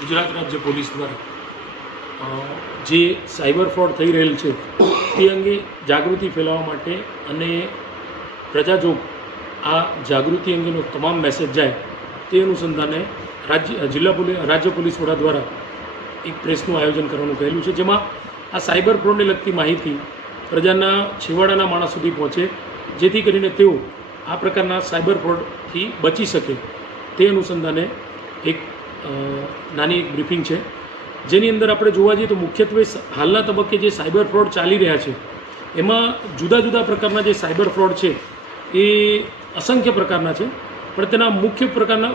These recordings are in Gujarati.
ગુજરાત રાજ્ય પોલીસ દ્વારા જે સાયબર ફ્રોડ થઈ રહેલ છે તે અંગે જાગૃતિ ફેલાવવા માટે અને પ્રજાજોગ આ જાગૃતિ અંગેનો તમામ મેસેજ જાય તે અનુસંધાને રાજ્ય પોલીસ વડા દ્વારા એક પ્રેસનું આયોજન કરવાનું કહેલું છે, જેમાં આ સાયબર ફ્રોડને લગતી માહિતી પ્રજાના છેવાડાના માણસ સુધી પહોંચે, જેથી કરીને તેઓ આ પ્રકારના સાયબર ફ્રોડથી બચી શકે તે અનુસંધાને એક નાની એક બ્રીફિંગ છે, જેની અંદર આપણે જોવા જઈએ તો મુખ્યત્વે હાલના તબક્કે જે સાયબર ફ્રોડ ચાલી રહ્યા છે એમાં જુદા જુદા પ્રકારના જે સાયબર ફ્રોડ છે એ અસંખ્ય પ્રકારના છે, પણ તેના મુખ્ય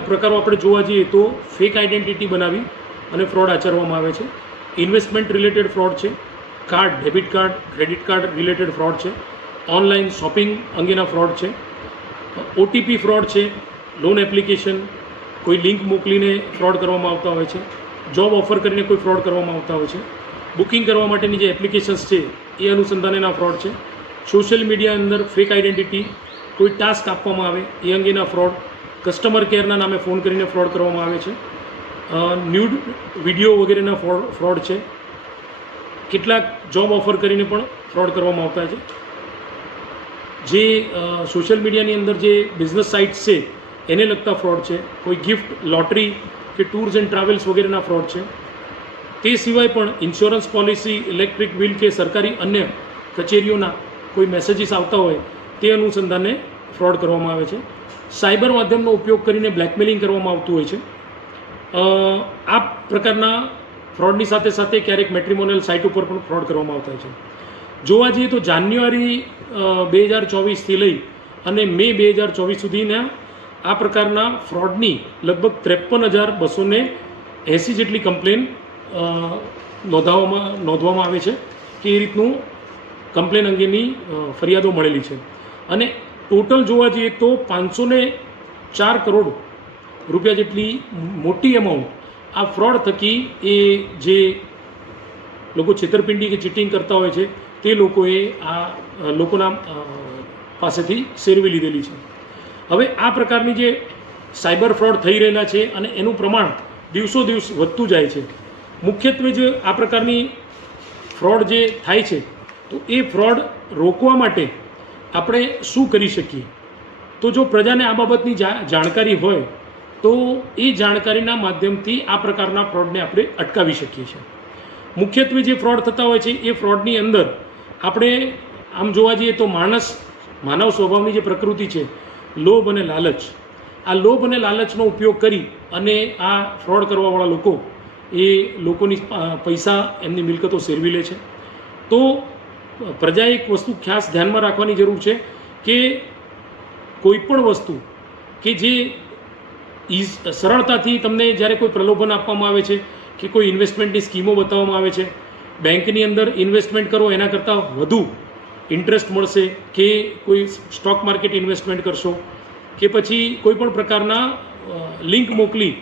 પ્રકારો આપણે જોવા જઈએ તો ફેક આઇડેન્ટિટી બનાવી અને ફ્રોડ આચરવામાં આવે છે, ઇન્વેસ્ટમેન્ટ રિલેટેડ ફ્રોડ છે, card, debit card, credit card related fraud છે, ઓનલાઈન શોપિંગ અંગેના ફ્રોડ છે, ઓટીપી ફ્રોડ છે, લોન એપ્લિકેશન, કોઈ લિંક મોકલીને ફ્રોડ કરવામાં આવતા હોય છે, જોબ ઓફર કરીને કોઈ ફ્રોડ કરવામાં આવતા હોય છે, બુકિંગ કરવા માટેની જે એપ્લિકેશન્સ છે એ અનુસંધાનેના ફ્રોડ છે, સોશિયલ મીડિયા અંદર ફેક આઇડેન્ટિટી, કોઈ ટાસ્ક આપવામાં આવે એ અંગેના ફ્રોડ, કસ્ટમર કેરના નામે ફોન કરીને ફ્રોડ કરવામાં આવે છે, ન્યૂડ વિડીયો વગેરેના ફ્રોડ છે, કેટલાક જોબ ઓફર કરીને પણ ફ્રોડ કરવામાં આવતા છે, જે સોશિયલ મીડિયાની અંદર જે બિઝનેસ સાઇટ્સ છે એને લગતા ફ્રોડ છે, કોઈ ગિફ્ટ, લોટરી કે ટૂર્સ એન્ડ ટ્રાવેલ્સ વગેરેના ફ્રોડ છે, તે સિવાય પણ ઇન્સ્યોરન્સ પોલિસી, ઇલેક્ટ્રિક બિલ કે સરકારી અન્ય કચેરીઓના કોઈ મેસેજીસ આવતા હોય તે અનુસંધાને ફ્રોડ કરવામાં આવે છે, સાયબર માધ્યમનો ઉપયોગ કરીને બ્લેકમેલિંગ કરવામાં આવતું હોય છે, આ પ્રકારના ફ્રોડની સાથે સાથે ક્યારેક મેટ્રિમોનિયલ સાઇટ ઉપર પણ ફ્રોડ કરવામાં આવતા હોય છે. જોવા જઈએ તો જાન્યુઆરી 2024થી લઈ અને મે 2024 સુધીના આ પ્રકારના ફ્રોડની લગભગ 53,280 જેટલી કમ્પ્લેન નોંધવામાં આવે છે કે એ રીતનું કમ્પ્લેન અંગેની ફરિયાદો મળેલી છે, અને ટોટલ જોવા જઈએ તો 504 કરોડ રૂપિયા જેટલી મોટી અમાઉન્ટ આ ફ્રોડ થકી એ જે લોકો છેતરપિંડી કે ચીટિંગ કરતા હોય છે તે લોકોએ આ લોકોના પાસેથી સેરવી લીધેલી છે. હવે આ પ્રકારની જે સાયબર ફ્રોડ થઈ રહેલા છે અને એનું પ્રમાણ દિવસો દિવસ વધતું જાય છે. મુખ્યત્વે જે આ પ્રકારની ફ્રોડ જે થાય છે તો એ ફ્રોડ રોકવા માટે આપણે શું કરી શકીએ? તો જો પ્રજાને આ બાબતની જાણકારી હોય તો એ જાણકારીના માધ્યમથી આ પ્રકારના ફ્રોડને આપણે અટકાવી શકીએ છીએ. મુખ્યત્વે જે ફ્રોડ થતા હોય છે એ ફ્રોડની અંદર આપણે આમ જોવા જઈએ તો માનવ સ્વભાવની જે પ્રકૃતિ છે, લોભ અને લાલચ, આ લોભ અને લાલચનો ઉપયોગ કરી અને આ ફ્રોડ કરવાવાળા લોકો એ લોકોની પૈસા, એમની મિલકતો સેરવી લે છે. તો પ્રજાએ એક વસ્તુ ખાસ ધ્યાનમાં રાખવાની જરૂર છે કે કોઈ પણ વસ્તુ કે જે સરળતાથી તમને જ્યારે કોઈ પ્રલોભન આપવામાં આવે છે કે કોઈ ઇન્વેસ્ટમેન્ટની સ્કીમો બતાવવામાં આવે છે, બેંકની અંદર ઇન્વેસ્ટમેન્ટ કરો એના કરતાં વધુ ઇન્ટરેસ્ટ મળશે, કે કોઈ સ્ટોક માર્કેટ ઇન્વેસ્ટમેન્ટ કરશો, કે પછી કોઈ પણ પ્રકારના લિંક મોકલી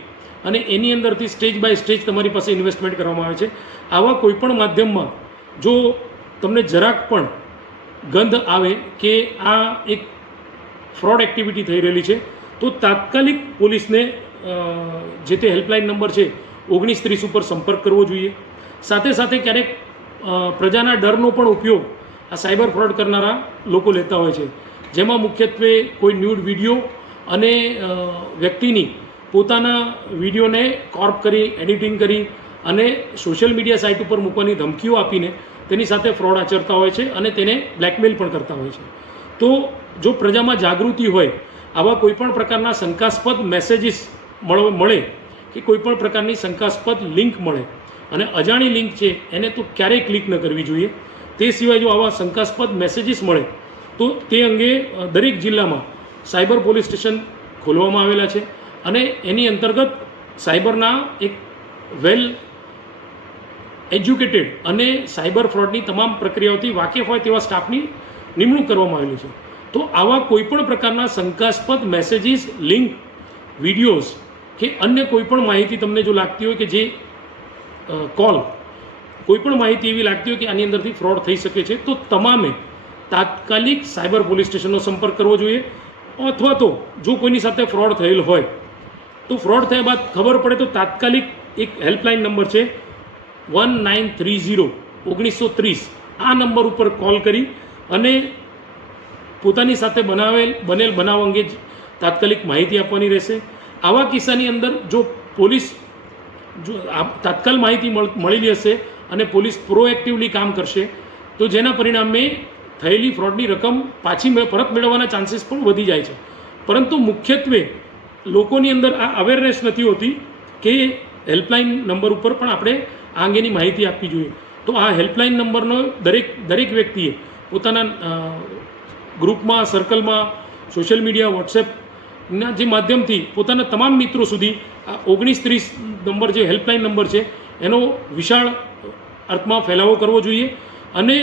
અને એની અંદરથી સ્ટેજ બાય સ્ટેજ તમારી પાસે ઇન્વેસ્ટમેન્ટ કરવામાં આવે છે, આવા કોઈપણ માધ્યમમાં જો તમને જરાક પણ ગંધ આવે કે આ એક ફ્રોડ એક્ટિવિટી થઈ રહેલી છે તો તાત્કાલિક પોલીસને જે તે હેલ્પલાઇન નંબર છે 1930 ઉપર સંપર્ક કરવો જોઈએ. સાથે સાથે ક્યારેક પ્રજાના ડરનો પણ ઉપયોગ આ સાયબર ફ્રોડ કરનારા લોકો લેતા હોય છે, જેમાં મુખ્યત્વે કોઈ ન્યૂડ વિડીયો અને વ્યક્તિની પોતાના વિડીયોને કોર્પ કરી, એડિટિંગ કરી અને સોશિયલ મીડિયા સાઇટ ઉપર મૂકવાની ધમકીઓ આપીને તેની સાથે ફ્રોડ આચરતા હોય છે અને તેને બ્લેકમેલ પણ કરતા હોય છે. તો જો પ્રજામાં જાગૃતિ હોય, આવા કોઈપણ પ્રકારના શંકાસ્પદ મેસેજીસ મળે કે કોઈપણ પ્રકારની શંકાસ્પદ લિંક મળે અને અજાણી લિંક છે એને તો ક્યારેય ક્લિક ન કરવી જોઈએ. તે સિવાય જો આવા શંકાસ્પદ મેસેજીસ મળે તો તે અંગે દરેક જિલ્લામાં સાયબર પોલીસ સ્ટેશન ખોલવામાં આવેલા છે અને એની અંતર્ગત સાયબરના એક વેલ એજ્યુકેટેડ અને સાયબર ફ્રોડની તમામ પ્રક્રિયાઓથી વાકેફ હોય તેવા સ્ટાફની નિમણૂક કરવામાં આવેલી છે. તો આવા કોઈપણ પ્રકારના શંકાસ્પદ મેસેજીસ, લિંક, વિડીયોઝ કે અન્ય કોઈપણ માહિતી તમને જો લાગતી હોય કે જે કોલ, કોઈપણ માહિતી એવી લાગતી હોય કે આની અંદરથી ફ્રોડ થઈ શકે છે તો તમામે તાત્કાલિક સાયબર પોલીસ સ્ટેશનનો સંપર્ક કરવો જોઈએ. અથવા તો જો કોઈની સાથે ફ્રોડ થયેલ હોય તો ફ્રોડ થયા બાદ ખબર પડે તો તાત્કાલિક એક હેલ્પલાઇન નંબર છે 1930 આ નંબર ઉપર કોલ કરી અને પોતાની સાથે બનેલ બનાવ અંગે જ તાત્કાલિક માહિતી આપવાની રહેશે. આવા કિસ્સાની અંદર જો પોલીસ તાત્કાલ માહિતી મળેલી હશે અને પોલીસ પ્રોએક્ટિવલી કામ કરશે તો જેના પરિણામે થયેલી ફ્રોડની રકમ પરત મેળવવાના ચાન્સીસ પણ વધી જાય છે. પરંતુ મુખ્યત્વે લોકોની અંદર આ અવેરનેસ નથી હોતી કે હેલ્પલાઇન નંબર ઉપર પણ આપણે આ અંગેની માહિતી આપવી જોઈએ. તો આ હેલ્પલાઇન નંબરનો દરેક વ્યક્તિએ પોતાના ગ્રુપમાં, સર્કલમાં, સોશિયલ મીડિયા, વોટ્સએપના જે માધ્યમથી પોતાના તમામ મિત્રો સુધી આ 1930 નંબર જે હેલ્પલાઇન નંબર છે એનો વિશાળ અર્થમાં ફેલાવો કરવો જોઈએ અને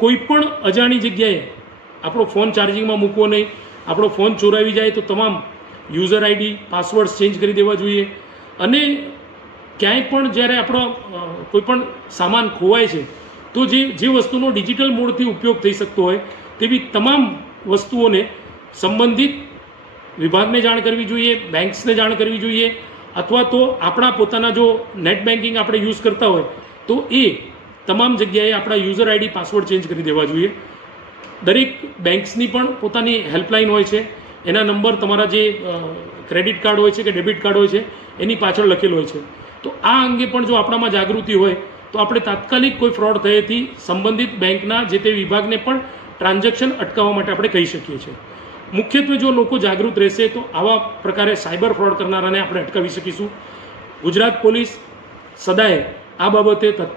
કોઈ પણ અજાણી જગ્યાએ આપણો ફોન ચાર્જિંગમાં મૂકવો નહીં. આપણો ફોન ચોરાવી જાય તો તમામ યુઝર આઈડી, પાસવર્ડ્સ ચેન્જ કરી દેવા જોઈએ અને ક્યાંય પણ જ્યારે આપણો કોઈ પણ સામાન ખોવાય છે તો જે વસ્તુનો ડિજિટલ મોડથી ઉપયોગ થઈ શકતો હોય તેવી તમામ વસ્તુઓને સંબંધિત વિભાગને જાણ કરવી જોઈએ, બેંક્સને જાણ કરવી જોઈએ અથવા તો આપણા પોતાના જો નેટ બેન્કિંગ આપણે યુઝ કરતા હોય તો એ તમામ જગ્યાએ આપણા યુઝર આઈડી, પાસવર્ડ ચેન્જ કરી દેવા જોઈએ. દરેક બેંક્સની પણ પોતાની હેલ્પલાઇન હોય છે. એના નંબર તમારા જે ક્રેડિટ કાર્ડ હોય છે કે ડેબિટ કાર્ડ હોય છે એની પાછળ લખેલો હોય છે. તો આ અંગે પણ જો આપણામાં જાગૃતિ હોય તો આપણે તાત્કાલિક કોઈ ફ્રોડ થયેથી સંબંધિત બેંકના જે તે વિભાગને પણ ટ્રાન્ઝેક્શન અટકાવવા માટે આપણે કહી શકીએ છીએ. મુખ્યત્વે જો લોકો જાગૃત રહેશે તો આવા પ્રકારે સાયબર ફ્રોડ કરનારાને આપણે અટકાવી શકીશું. ગુજરાત પોલીસ સદાય આ બાબતે તત્પર